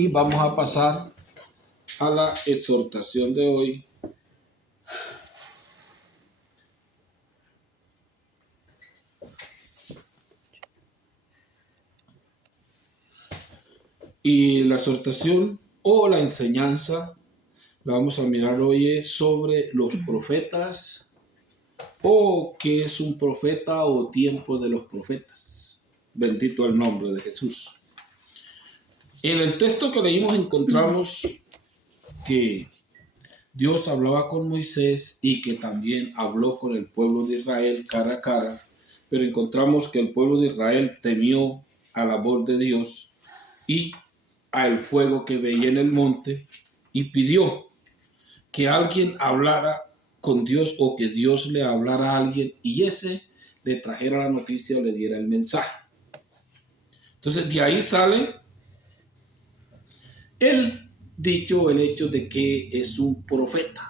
y vamos a pasar a la exhortación de hoy. Y la exhortación o la enseñanza la vamos a mirar hoy sobre los profetas o qué es un profeta o tiempo de los profetas. Bendito el nombre de Jesús. En el texto que leímos encontramos que Dios hablaba con Moisés y que también habló con el pueblo de Israel cara a cara, pero encontramos que el pueblo de Israel temió a la voz de Dios y al fuego que veía en el monte y pidió que alguien hablara con Dios o que Dios le hablara a alguien y ese le trajera la noticia o le diera el mensaje. Entonces de ahí sale el dicho, el hecho de que es un profeta.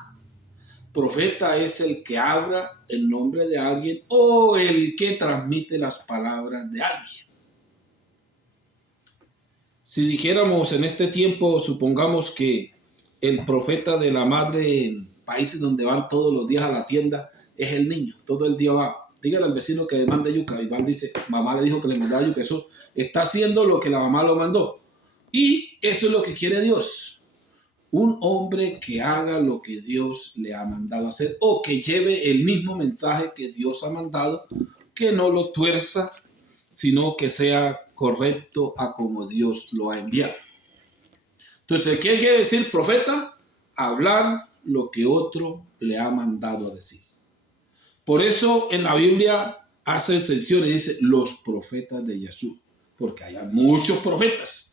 Profeta es el que habla en nombre de alguien o el que transmite las palabras de alguien. Si dijéramos en este tiempo, supongamos que el profeta de la madre en países donde van todos los días a la tienda es el niño, todo el día va. Dígale al vecino que le mande yuca y va, dice, mamá le dijo que le mandara yuca, eso está haciendo lo que la mamá lo mandó. Y eso es lo que quiere Dios. Un hombre que haga lo que Dios le ha mandado hacer o que lleve el mismo mensaje que Dios ha mandado, que no lo tuerza, sino que sea correcto a como Dios lo ha enviado. Entonces, ¿qué quiere decir profeta? Hablar lo que otro le ha mandado a decir. Por eso en la Biblia hace excepción y dice los profetas de Yahshua, porque hay muchos profetas.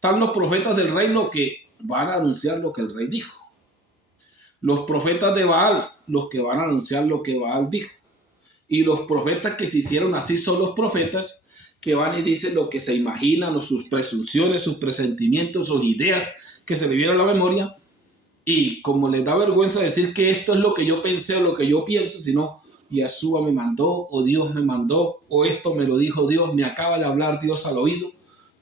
Están los profetas del reino que van a anunciar lo que el rey dijo. Los profetas de Baal, los que van a anunciar lo que Baal dijo. Y los profetas que se hicieron así son los profetas que van y dicen lo que se imaginan, o sus presunciones, sus presentimientos, sus ideas que se le vieron a la memoria. Y como les da vergüenza decir que esto es lo que yo pensé o lo que yo pienso, sino Yahshua me mandó o Dios me mandó o esto me lo dijo Dios, me acaba de hablar Dios al oído.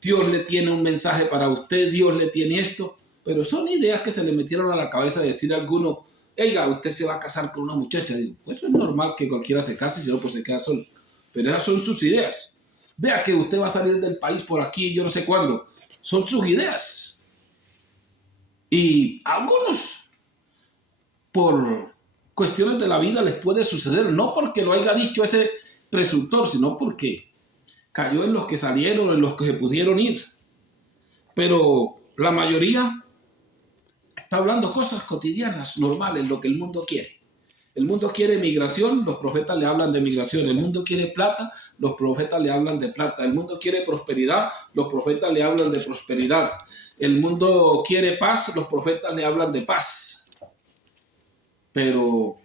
Dios le tiene un mensaje para usted, Dios le tiene esto. Pero son ideas que se le metieron a la cabeza de decir a alguno, oiga, usted se va a casar con una muchacha. Digo, pues eso es normal que cualquiera se case, si no, pues se queda solo. Pero esas son sus ideas. Vea que usted va a salir del país por aquí, yo no sé cuándo. Son sus ideas. Y a algunos, por cuestiones de la vida, les puede suceder, no porque lo haya dicho ese presuntor, sino porque cayó en los que salieron, en los que se pudieron ir. Pero la mayoría está hablando cosas cotidianas, normales, lo que el mundo quiere. El mundo quiere migración, los profetas le hablan de migración. El mundo quiere plata, los profetas le hablan de plata. El mundo quiere prosperidad, los profetas le hablan de prosperidad. El mundo quiere paz, los profetas le hablan de paz. Pero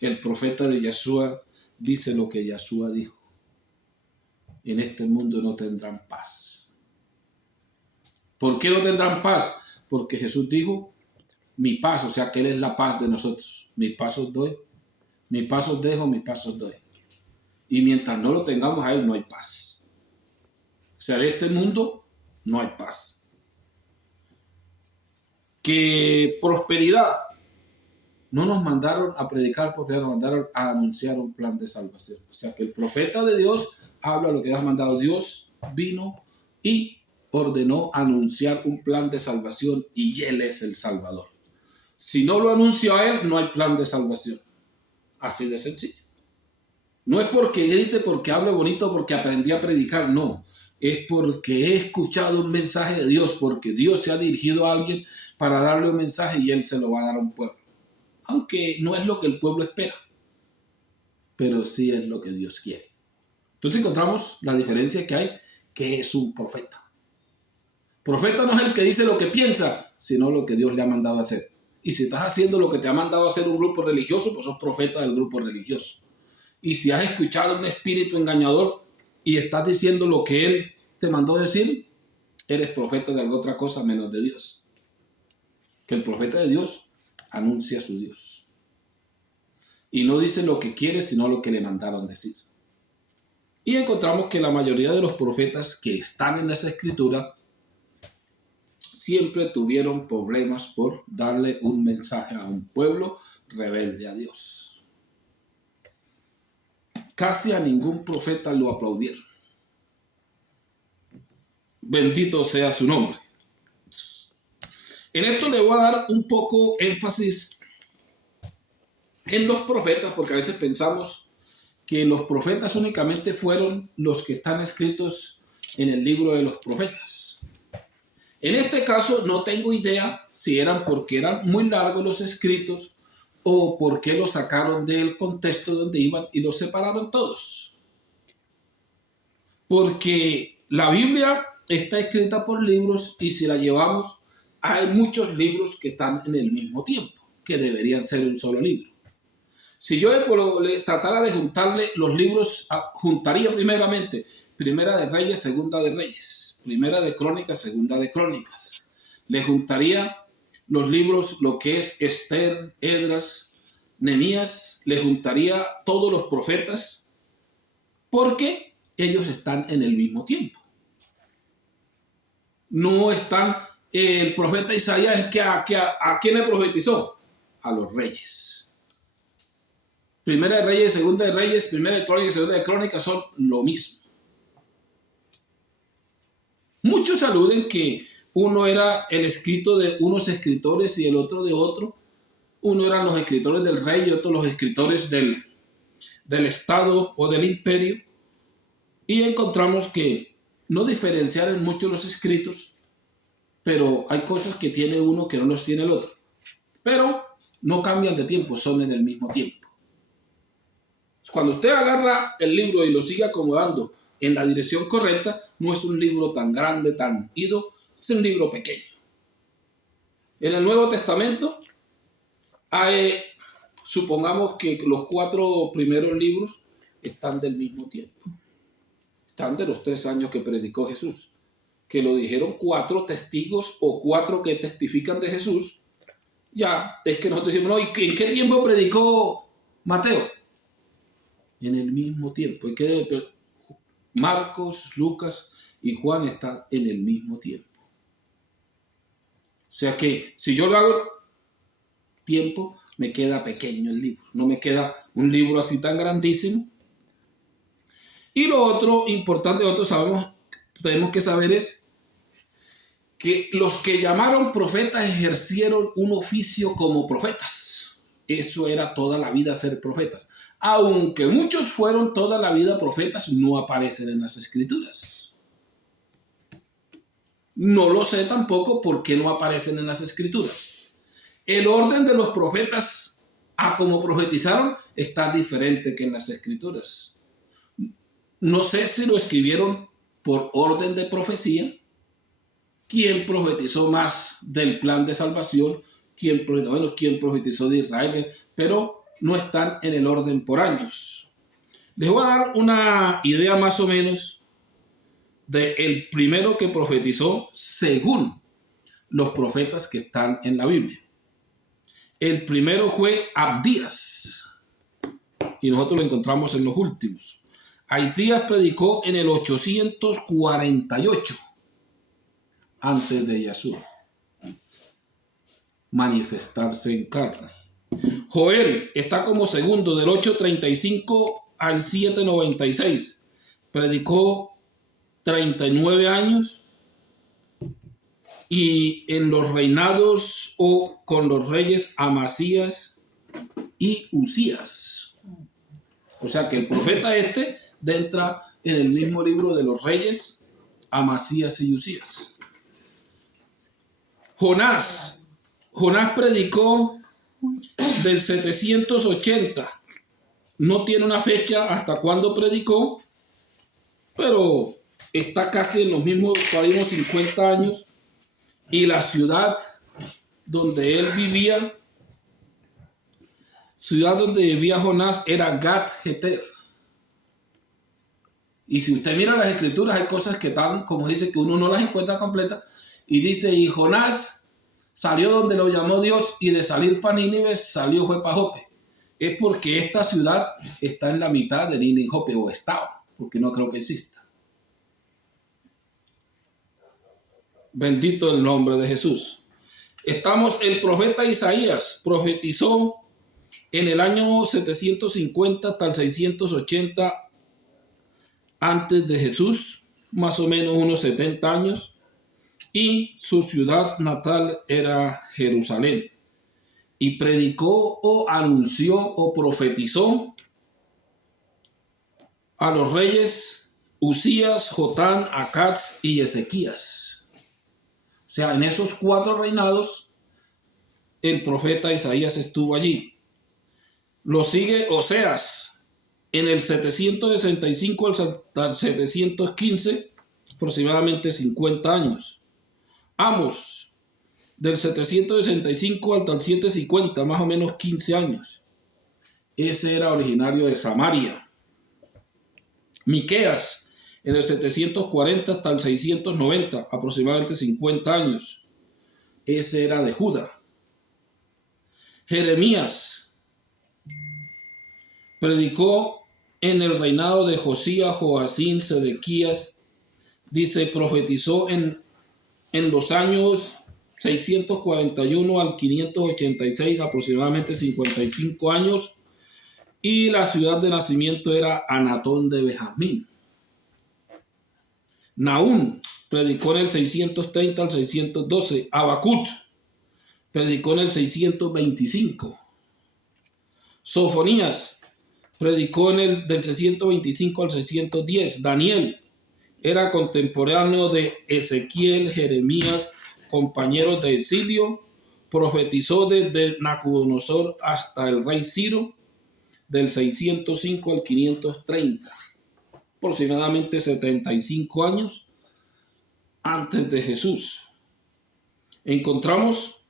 el profeta de Yahshua dice lo que Yahshua dijo. En este mundo no tendrán paz. ¿Por qué no tendrán paz? Porque Jesús dijo, mi paz, o sea que Él es la paz de nosotros. Mi paz os doy, mi paz os dejo, mi paz os doy. Y mientras no lo tengamos a Él, no hay paz. O sea, en este mundo no hay paz. Que prosperidad. No nos mandaron a predicar prosperidad, nos mandaron a anunciar un plan de salvación. O sea que el profeta de Dios habla lo que Dios ha mandado. Dios vino y ordenó anunciar un plan de salvación y Él es el Salvador. Si no lo anuncio a Él, no hay plan de salvación. Así de sencillo. No es porque grite, porque hable bonito, porque aprendí a predicar, no. Es porque he escuchado un mensaje de Dios, porque Dios se ha dirigido a alguien para darle un mensaje y Él se lo va a dar a un pueblo. Aunque no es lo que el pueblo espera, pero sí es lo que Dios quiere. Entonces encontramos la diferencia que hay, que es un profeta. Profeta no es el que dice lo que piensa, sino lo que Dios le ha mandado a hacer. Y si estás haciendo lo que te ha mandado a hacer un grupo religioso, pues sos profeta del grupo religioso. Y si has escuchado un espíritu engañador y estás diciendo lo que él te mandó decir, eres profeta de alguna otra cosa menos de Dios. Que el profeta de Dios anuncia a su Dios. Y no dice lo que quiere, sino lo que le mandaron decir. Y encontramos que la mayoría de los profetas que están en las escrituras siempre tuvieron problemas por darle un mensaje a un pueblo rebelde a Dios. Casi a ningún profeta lo aplaudieron. Bendito sea su nombre. En esto le voy a dar un poco énfasis en los profetas, porque a veces pensamos que los profetas únicamente fueron los que están escritos en el libro de los profetas. En este caso no tengo idea si eran porque eran muy largos los escritos o porque los sacaron del contexto donde iban y los separaron todos. Porque la Biblia está escrita por libros y si la llevamos, hay muchos libros que están en el mismo tiempo, que deberían ser un solo libro. Si yo le tratara de juntarle los libros, juntaría primeramente Primera de Reyes, Segunda de Reyes, Primera de Crónicas, Segunda de Crónicas. Le juntaría los libros, lo que es Esther, Esdras, Nehemías, le juntaría todos los profetas, porque ellos están en el mismo tiempo. No están, el profeta Isaías, ¿a quién le profetizó? A los reyes. Primera de Reyes, Segunda de Reyes, Primera de Crónicas, Segunda de Crónicas son lo mismo. Muchos aluden que uno era el escrito de unos escritores y el otro de otro. Uno eran los escritores del rey y otros los escritores del estado o del imperio. Y encontramos que no diferenciaron mucho los escritos, pero hay cosas que tiene uno que no los tiene el otro. Pero no cambian de tiempo, son en el mismo tiempo. Cuando usted agarra el libro y lo sigue acomodando en la dirección correcta, no es un libro tan grande, tan ido, es un libro pequeño. En el Nuevo Testamento hay, supongamos que los 4 primeros libros están del mismo tiempo. Están de los 3 años que predicó Jesús, que lo dijeron 4 testigos o 4 que testifican de Jesús. Ya, es que nosotros decimos, no, ¿y en qué tiempo predicó Mateo? En el mismo tiempo. Y que Marcos, Lucas y Juan están en el mismo tiempo. O sea que si yo lo hago tiempo, me queda pequeño el libro. No me queda un libro así tan grandísimo. Y lo otro importante, nosotros tenemos que saber es que los que llamaron profetas ejercieron un oficio como profetas. Eso era toda la vida ser profetas. Aunque muchos fueron toda la vida profetas, no aparecen en las escrituras. No lo sé tampoco por qué no aparecen en las escrituras. El orden de los profetas a como profetizaron está diferente que en las escrituras. No sé si lo escribieron por orden de profecía. ¿Quién profetizó más del plan de salvación? ¿Quién profetizó de Israel? Pero no están en el orden por años. Les voy a dar una idea más o menos del primero que profetizó según los profetas que están en la Biblia. El primero fue Abdías y nosotros lo encontramos en los últimos. Abdías predicó en el 848 antes de Yeshua manifestarse en carne. Joel está como segundo del 835 al 796. Predicó 39 años y en los reinados o con los reyes Amasías y Usías. O sea que el profeta entra en el mismo libro de los reyes Amasías y Usías. Jonás predicó del 780. No tiene una fecha hasta cuándo predicó, pero está casi en los mismos 50 años. Y la ciudad donde él vivía, Jonás, era Gat-Heter. Y si usted mira las escrituras, hay cosas que están, como dice, que uno no las encuentra completas. Y dice, y Jonás salió donde lo llamó Dios, y de salir para Nínive salió fue para Jope. Es porque esta ciudad está en la mitad de Nínive y Jope, o estaba, porque no creo que exista. Bendito el nombre de Jesús. El profeta Isaías profetizó en el año 750 hasta el 680 antes de Jesús, más o menos unos 70 años, y su ciudad natal era Jerusalén. Y predicó o anunció o profetizó a los reyes Usías, Jotán, Acaz y Ezequías. O sea, en esos 4 reinados, el profeta Isaías estuvo allí. Lo sigue Oseas en el 765 al 715, aproximadamente 50 años. Amos, del 765 hasta el 750, más o menos 15 años. Ese era originario de Samaria. Miqueas, en el 740 hasta el 690, aproximadamente 50 años. Ese era de Judá. Jeremías predicó en el reinado de Josías, Joacín, Sedequías. Dice, profetizó en los años 641 al 586, aproximadamente 55 años. Y la ciudad de nacimiento era Anatón de Benjamín. Nahum predicó en el 630 al 612. Habacuc predicó en el 625. Sofonías predicó en el del 625 al 610. Daniel era contemporáneo de Ezequiel, Jeremías, compañeros de exilio. Profetizó desde Nabucodonosor hasta el rey Ciro, del 605 al 530, aproximadamente 75 años antes de Jesús. Encontramos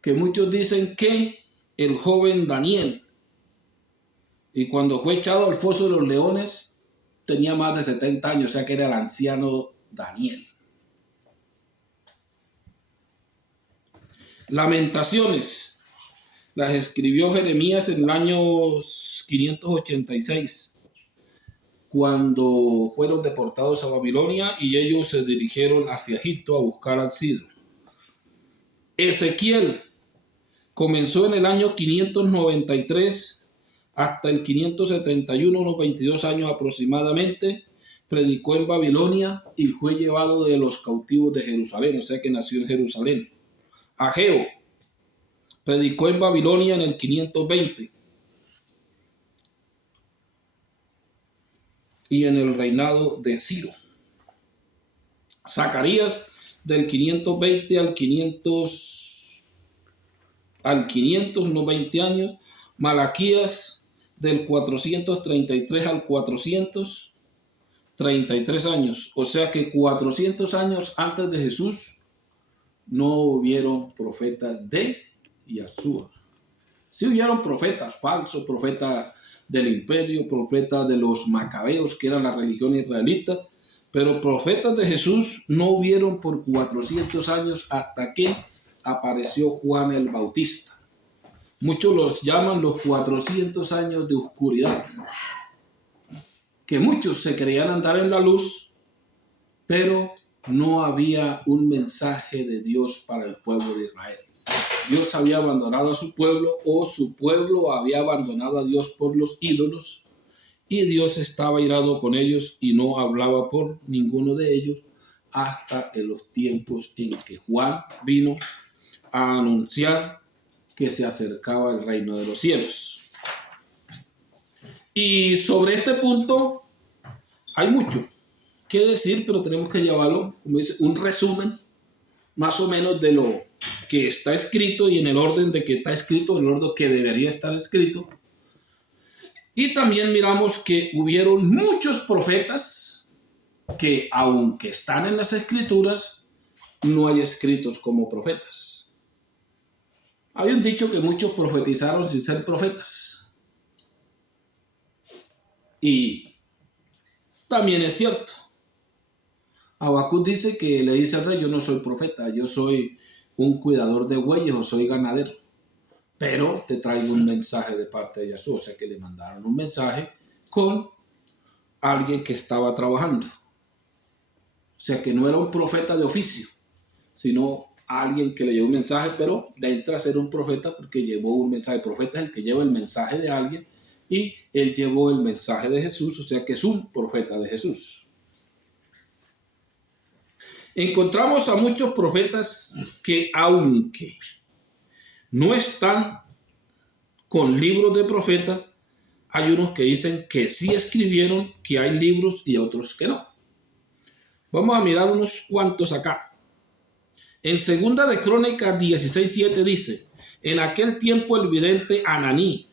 que muchos dicen que el joven Daniel, y cuando fue echado al foso de los leones, tenía más de 70 años, o sea que era el anciano Daniel. Lamentaciones las escribió Jeremías en el año 586, cuando fueron deportados a Babilonia y ellos se dirigieron hacia Egipto a buscar al Ciro. Ezequiel comenzó en el año 593 hasta el 571, unos 22 años aproximadamente. Predicó en Babilonia y fue llevado de los cautivos de Jerusalén, o sea que nació en Jerusalén. Ageo predicó en Babilonia en el 520 y en el reinado de Ciro. Zacarías del 520 al 500, unos 20 años. Malaquías del 433 al 433 años. O sea que 400 años antes de Jesús no hubieron profetas de Yahshua. Sí hubieron profetas falsos, profetas del imperio, profetas de los macabeos, que era la religión israelita, pero profetas de Jesús no hubieron por 400 años hasta que apareció Juan el Bautista. Muchos los llaman los 400 años de oscuridad, que muchos se creían andar en la luz, pero no había un mensaje de Dios para el pueblo de Israel. Dios había abandonado a su pueblo, o su pueblo había abandonado a Dios por los ídolos, y Dios estaba irado con ellos y no hablaba por ninguno de ellos hasta en los tiempos en que Juan vino a anunciar que se acercaba el reino de los cielos. Y sobre este punto hay mucho que decir, pero tenemos que llevarlo, como dice, un resumen más o menos de lo que está escrito y en el orden de que está escrito, en el orden que debería estar escrito. Y también miramos que hubieron muchos profetas que, aunque están en las escrituras, no hay escritos como profetas. Hay un dicho que muchos profetizaron sin ser profetas. Y también es cierto. Habacuc dice que le dice al rey: yo no soy profeta, yo soy un cuidador de bueyes o soy ganadero, pero te traigo un mensaje de parte de Yahshua. O sea que le mandaron un mensaje con alguien que estaba trabajando. O sea que no era un profeta de oficio, sino a alguien que le llevó un mensaje, pero entra a ser un profeta porque llevó un mensaje. El profeta es el que lleva el mensaje de alguien y él llevó el mensaje de Jesús, o sea que es un profeta de Jesús. Encontramos a muchos profetas que, aunque no están con libros de profeta, hay unos que dicen que sí escribieron, que hay libros, y otros que no. Vamos a mirar unos cuantos acá. En segunda de Crónicas 16:7 dice: en aquel tiempo el vidente Ananí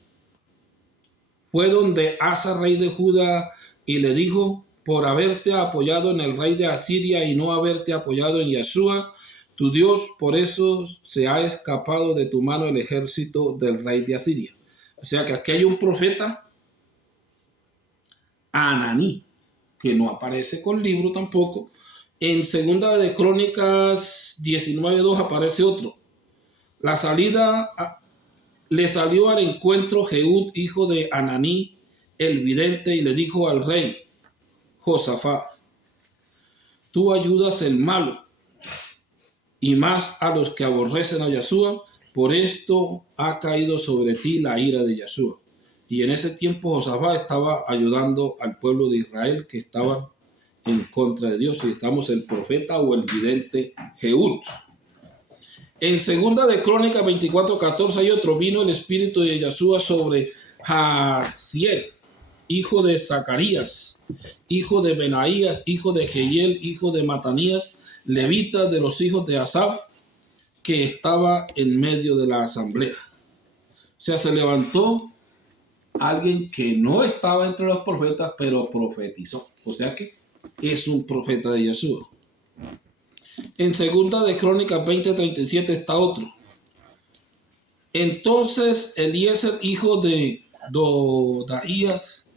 fue donde Asa, rey de Judá, y le dijo: por haberte apoyado en el rey de Asiria y no haberte apoyado en Yahshua, tu Dios, por eso se ha escapado de tu mano el ejército del rey de Asiria. O sea que aquí hay un profeta, Ananí, que no aparece con libro tampoco. En segunda de Crónicas 19:2 aparece otro. Le salió al encuentro Jehud, hijo de Ananí, el vidente, y le dijo al rey Josafat: tú ayudas el malo, y más a los que aborrecen a Yahshua, por esto ha caído sobre ti la ira de Yahshua. Y en ese tiempo Josafat estaba ayudando al pueblo de Israel que estaba en contra de Dios. Y estamos el profeta o el vidente Jehud. En segunda de Crónicas 24:14 hay otro: vino el espíritu de Yahshua sobre Jaasiel, hijo de Zacarías, hijo de Benaías, hijo de Jehiel, hijo de Matanías, levita de los hijos de Asaf, que estaba en medio de la asamblea. O sea, se levantó alguien que no estaba entre los profetas, pero profetizó. O sea que es un profeta de Yahshua. En segunda de Crónicas 20:37 está otro. Entonces Eliezer, hijo de Dodaías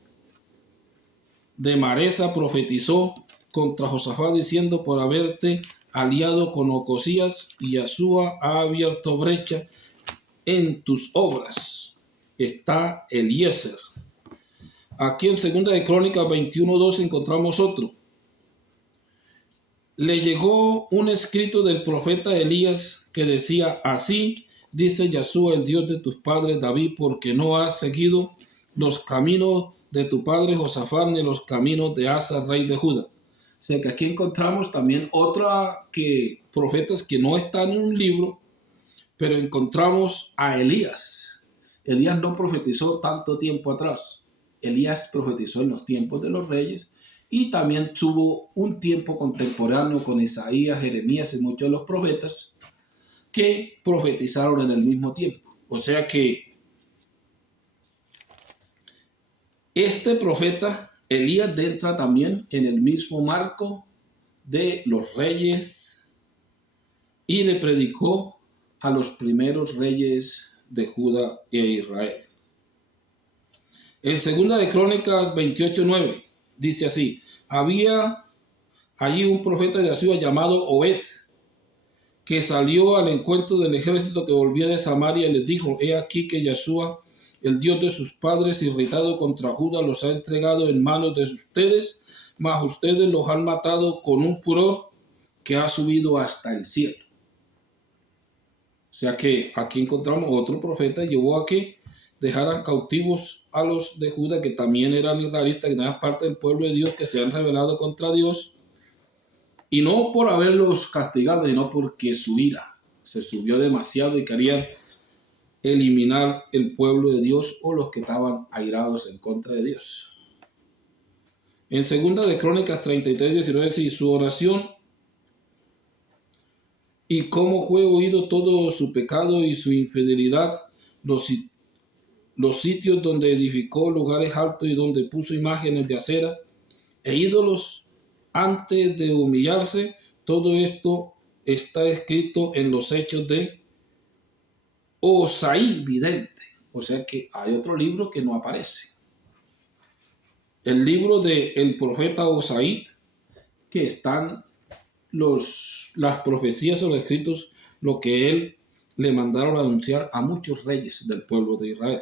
de Maresa, profetizó contra Josafat diciendo: por haberte aliado con Ocosías, y Yahshua ha abierto brecha en tus obras. Está Eliezer. Aquí en segunda de Crónicas 21:2 encontramos otro. Le llegó un escrito del profeta Elías que decía: así dice Yahshua, el Dios de tus padres David, porque no has seguido los caminos de tu padre Josafat ni los caminos de Asa, rey de Judá. O sea que aquí encontramos también otra que profetas que no están en un libro, pero encontramos a Elías. Elías no profetizó tanto tiempo atrás. Elías profetizó en los tiempos de los reyes y también tuvo un tiempo contemporáneo con Isaías, Jeremías y muchos de los profetas que profetizaron en el mismo tiempo. O sea que este profeta Elías entra también en el mismo marco de los reyes y le predicó a los primeros reyes de Judá e Israel. En segunda de Crónicas 28:9 dice así: había allí un profeta de Yahshua llamado Obed, que salió al encuentro del ejército que volvía de Samaria, y les dijo: he aquí que Yahshua, el Dios de sus padres, irritado contra Judá, los ha entregado en manos de ustedes, mas ustedes los han matado con un furor que ha subido hasta el cielo. O sea que aquí encontramos otro profeta, llevó a que dejaran cautivos a los de Judá, que también eran israelitas, que eran parte del pueblo de Dios, que se han rebelado contra Dios, y no por haberlos castigado, sino porque su ira se subió demasiado y querían eliminar el pueblo de Dios o los que estaban airados en contra de Dios. En segunda de Crónicas 33:19 dice: su oración y cómo fue oído todo su pecado y su infidelidad, los sitios donde edificó lugares altos y donde puso imágenes de acera e ídolos antes de humillarse, todo esto está escrito en los hechos de Osaí, vidente. O sea que hay otro libro que no aparece. El libro del profeta Osaí, que están las profecías o los escritos, lo que él le mandaron a anunciar a muchos reyes del pueblo de Israel.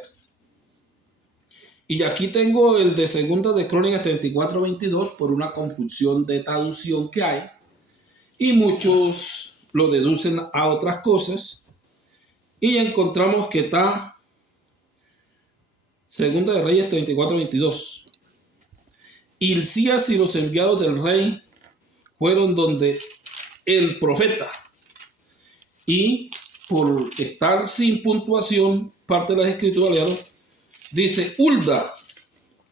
Y aquí tengo el de segunda de Crónicas 34:22 por una confusión de traducción que hay. Y muchos lo deducen a otras cosas y encontramos que está Segunda de Reyes 34:22. Hilcías y los enviados del rey fueron donde el profeta, y por estar sin puntuación, parte de las escrituras dice Hulda,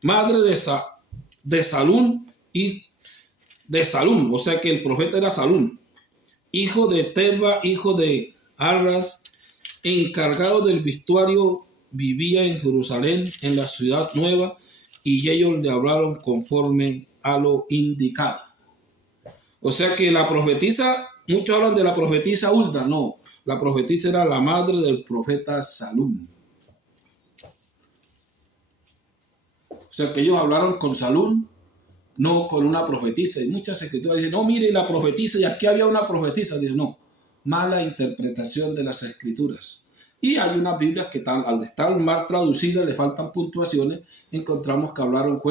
madre de Salún, y de Salún, o sea que el profeta era Salún, hijo de Teba, hijo de Arras, encargado del vestuario, vivía en Jerusalén, en la ciudad nueva, y ellos le hablaron conforme a lo indicado. O sea que la profetisa, muchos hablan de la profetisa Hulda, no, la profetisa era la madre del profeta Salún. O sea que ellos hablaron con Salún, no con una profetisa. Y muchas escrituras dicen, no, mire la profetisa, y aquí había una profetisa. Dicen, no, mala interpretación de las escrituras. Y hay unas Biblias que al estar mal traducidas, le faltan puntuaciones, encontramos que hablaron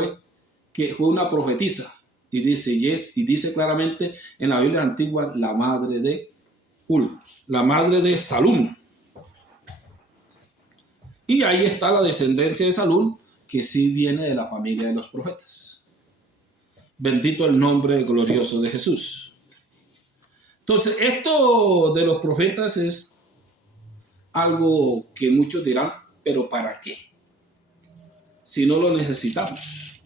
que fue una profetisa. Y dice claramente en la Biblia antigua, la madre de Hulda, la madre de Salún. Y ahí está la descendencia de Salún, que sí viene de la familia de los profetas. Bendito el nombre glorioso de Jesús. Entonces, esto de los profetas es algo que muchos dirán, pero ¿para qué? Si no lo necesitamos.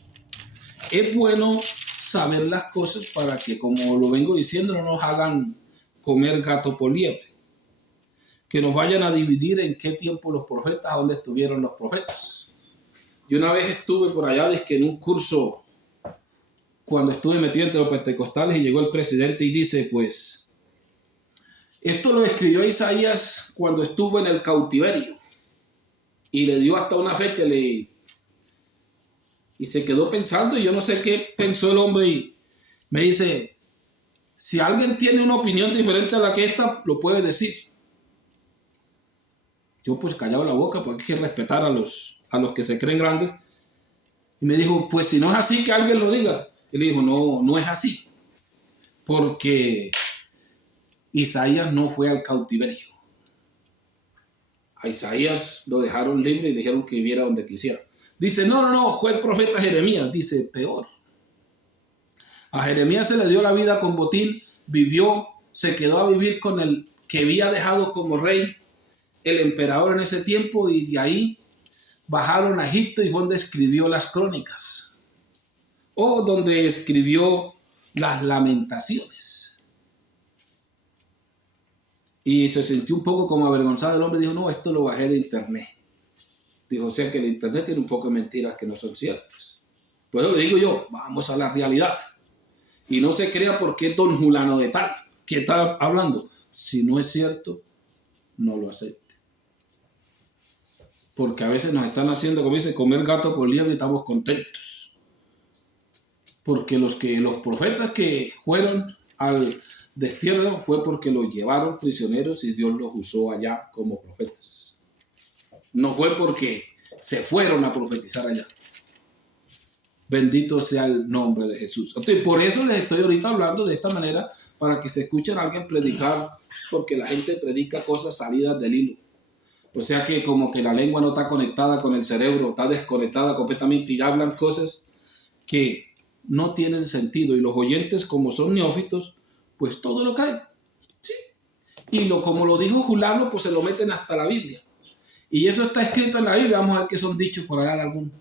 Es bueno saber las cosas para que, como lo vengo diciendo, no nos hagan comer gato por liebre. Que nos vayan a dividir en qué tiempo los profetas, a dónde estuvieron los profetas. Yo una vez estuve por allá, en un curso, cuando estuve metido entre los pentecostales, y llegó el presidente y dice, pues, esto lo escribió Isaías cuando estuvo en el cautiverio. Y le dio hasta una fecha, y se quedó pensando, y yo no sé qué pensó el hombre, y me dice, si alguien tiene una opinión diferente a la que esta, lo puede decir. Yo pues callado la boca, porque hay que respetar a los que se creen grandes. Y me dijo, pues si no es así, que alguien lo diga. Y le dijo, no es así. Porque Isaías no fue al cautiverio. A Isaías lo dejaron libre y le dijeron que viviera donde quisiera. Dice, no, fue el profeta Jeremías. Dice, peor. A Jeremías se le dio la vida con botín, vivió, se quedó a vivir con el que había dejado como rey, el emperador en ese tiempo, y de ahí bajaron a Egipto, y donde escribió las crónicas, o donde escribió las lamentaciones. Y se sintió un poco como avergonzado el hombre, dijo, no, esto lo bajé de internet. Dijo, o sea que el internet tiene un poco de mentiras que no son ciertas. Pues le digo yo, vamos a la realidad. Y no se crea porque es don Julano de tal que está hablando. Si no es cierto, no lo acepte. Porque a veces nos están haciendo, como dice, comer gato por liebre, y estamos contentos. Porque los profetas que fueron al destierro fue porque los llevaron prisioneros y Dios los usó allá como profetas. No fue porque se fueron a profetizar allá. Bendito sea el nombre de Jesús. Entonces, por eso les estoy ahorita hablando de esta manera, para que se escuchen a alguien predicar, porque la gente predica cosas salidas del hilo. O sea que como que la lengua no está conectada con el cerebro, está desconectada completamente, y hablan cosas que no tienen sentido. Y los oyentes, como son neófitos, pues todo lo creen. Sí. Y como lo dijo Julano, pues se lo meten hasta la Biblia. Y eso está escrito en la Biblia. Vamos a ver qué son dichos por allá de alguno.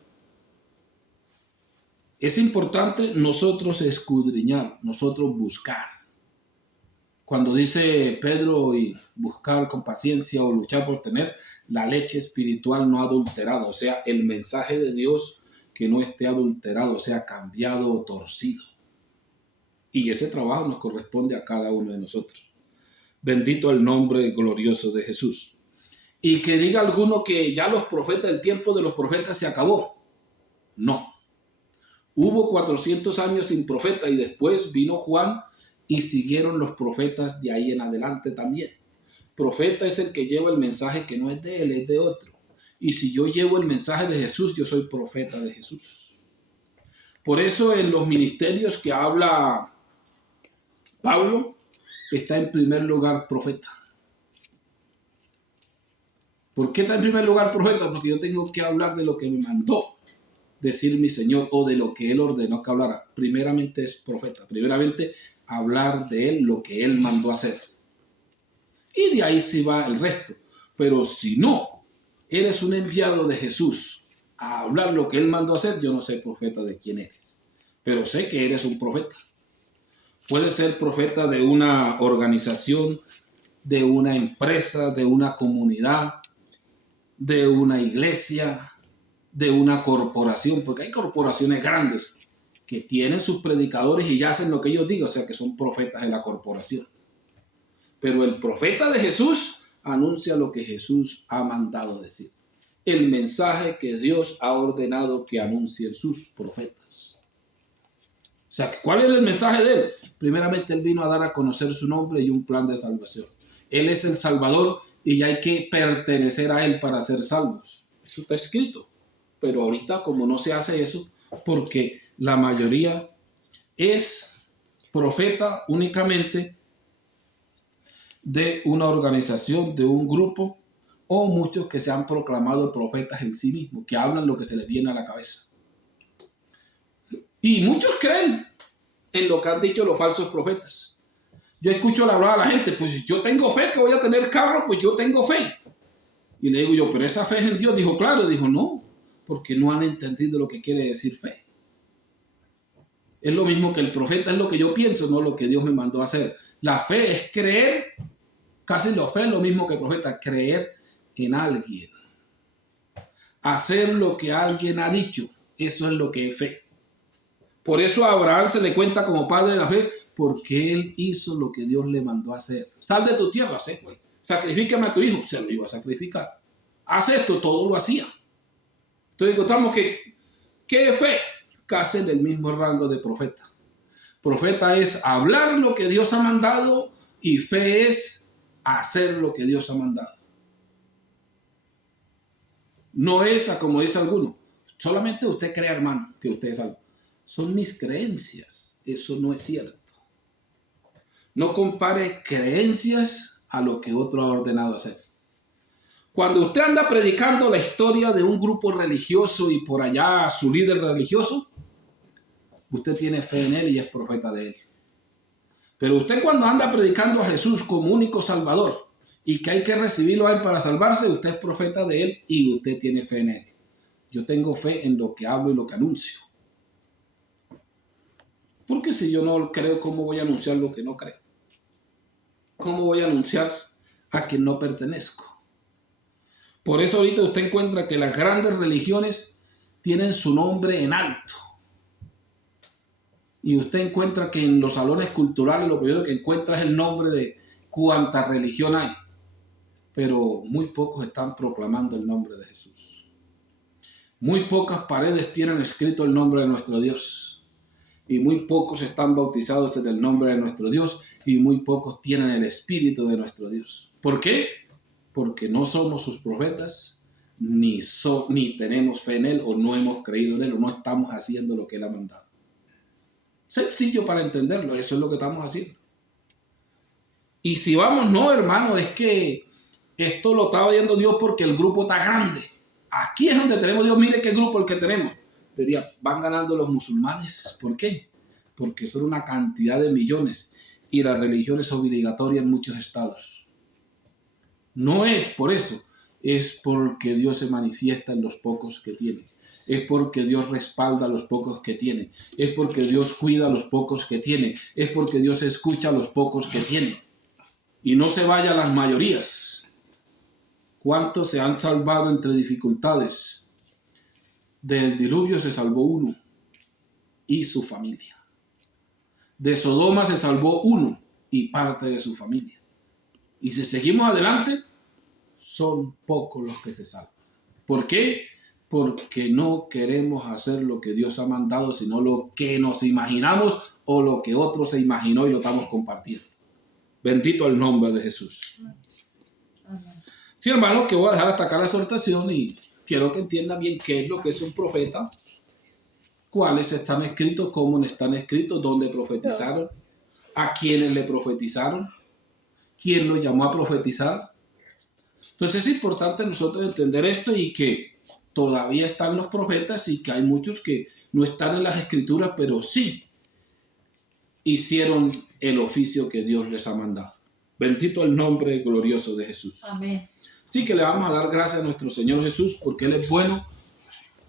Es importante nosotros escudriñar, nosotros buscar. Cuando dice Pedro, y buscar con paciencia o luchar por tener la leche espiritual no adulterada, o sea, el mensaje de Dios que no esté adulterado, o sea, cambiado o torcido. Y ese trabajo nos corresponde a cada uno de nosotros. Bendito el nombre glorioso de Jesús. Y que diga alguno que ya los profetas, el tiempo de los profetas se acabó. No. Hubo 400 años sin profeta, y después vino Juan, y siguieron los profetas de ahí en adelante también. Profeta es el que lleva el mensaje que no es de él, es de otro. Y si yo llevo el mensaje de Jesús, yo soy profeta de Jesús. Por eso en los ministerios que habla Pablo, está en primer lugar profeta. ¿Por qué está en primer lugar profeta? Porque yo tengo que hablar de lo que me mandó decir mi Señor o de lo que Él ordenó que hablara. Primeramente es profeta. Primeramente hablar de Él, lo que Él mandó hacer. Y de ahí sí va el resto. Pero si no eres un enviado de Jesús a hablar lo que Él mandó hacer, yo no sé profeta de quién eres. Pero sé que eres un profeta. Puedes ser profeta de una organización, de una empresa, de una comunidad, de una iglesia, de una corporación, porque hay corporaciones grandes que tienen sus predicadores y ya hacen lo que ellos digan, o sea que son profetas de la corporación. Pero el profeta de Jesús anuncia lo que Jesús ha mandado decir. El mensaje que Dios ha ordenado que anuncien sus profetas. O sea, ¿cuál es el mensaje de Él? Primeramente, Él vino a dar a conocer su nombre y un plan de salvación. Él es el Salvador y ya hay que pertenecer a Él para ser salvos. Eso está escrito. Pero ahorita, como no se hace eso, porque la mayoría es profeta únicamente de una organización, de un grupo, o muchos que se han proclamado profetas en sí mismos, que hablan lo que se les viene a la cabeza. Y muchos creen en lo que han dicho los falsos profetas. Yo escucho hablar a la gente, pues yo tengo fe que voy a tener carro, pues yo tengo fe. Y le digo yo, pero esa fe es en Dios. Dijo, claro. Dijo, no, porque no han entendido lo que quiere decir fe. Es lo mismo que el profeta, es lo que yo pienso, no lo que Dios me mandó a hacer. La fe es creer, casi la fe es lo mismo que el profeta, creer en alguien. Hacer lo que alguien ha dicho, eso es lo que es fe. Por eso a Abraham se le cuenta como padre de la fe, porque él hizo lo que Dios le mandó a hacer. Sal de tu tierra, sé, pues. Sacrifícame a tu hijo, se lo iba a sacrificar. Haz esto, todo lo hacía. Entonces encontramos que, ¿qué es fe? Casi en el mismo rango de profeta. Profeta es hablar lo que Dios ha mandado y fe es hacer lo que Dios ha mandado. No es como dice alguno. Solamente usted cree, hermano, que usted es algo. Son mis creencias. Eso no es cierto. No compare creencias a lo que otro ha ordenado hacer. Cuando usted anda predicando la historia de un grupo religioso y por allá su líder religioso, usted tiene fe en él y es profeta de él. Pero usted cuando anda predicando a Jesús como único salvador y que hay que recibirlo a él para salvarse, usted es profeta de él y usted tiene fe en él. Yo tengo fe en lo que hablo y lo que anuncio. Porque si yo no creo, ¿cómo voy a anunciar lo que no creo? ¿Cómo voy a anunciar a quien no pertenezco? Por eso ahorita usted encuentra que las grandes religiones tienen su nombre en alto. Y usted encuentra que en los salones culturales lo primero que encuentra es el nombre de cuánta religión hay. Pero muy pocos están proclamando el nombre de Jesús. Muy pocas paredes tienen escrito el nombre de nuestro Dios. Y muy pocos están bautizados en el nombre de nuestro Dios. Y muy pocos tienen el espíritu de nuestro Dios. ¿Por qué? Porque no somos sus profetas, ni tenemos fe en Él, o no hemos creído en Él, o no estamos haciendo lo que Él ha mandado. Sencillo para entenderlo, eso es lo que estamos haciendo. Y si vamos, no, hermano, es que esto lo está viendo Dios porque el grupo está grande. Aquí es donde tenemos Dios, mire qué grupo el que tenemos. Diría, van ganando los musulmanes. ¿Por qué? Porque son una cantidad de millones y la religión es obligatoria en muchos estados. No es por eso, es porque Dios se manifiesta en los pocos que tiene. Es porque Dios respalda a los pocos que tiene. Es porque Dios cuida a los pocos que tiene. Es porque Dios escucha a los pocos que tiene. Y no se vaya a las mayorías. ¿Cuántos se han salvado entre dificultades? Del diluvio se salvó uno y su familia. De Sodoma se salvó uno y parte de su familia. Y si seguimos adelante, son pocos los que se salvan. ¿Por qué? Porque no queremos hacer lo que Dios ha mandado, sino lo que nos imaginamos o lo que otro se imaginó y lo estamos compartiendo. Bendito el nombre de Jesús. Sí, hermano, que voy a dejar hasta acá la exhortación y quiero que entiendan bien qué es lo que es un profeta, cuáles están escritos, cómo están escritos, dónde profetizaron, a quiénes le profetizaron. quien lo llamó a profetizar. Entonces es importante nosotros entender esto y que todavía están los profetas y que hay muchos que no están en las escrituras, pero sí hicieron el oficio que Dios les ha mandado. Bendito el nombre glorioso de Jesús. Amén. Así que le vamos a dar gracias a nuestro Señor Jesús porque Él es bueno,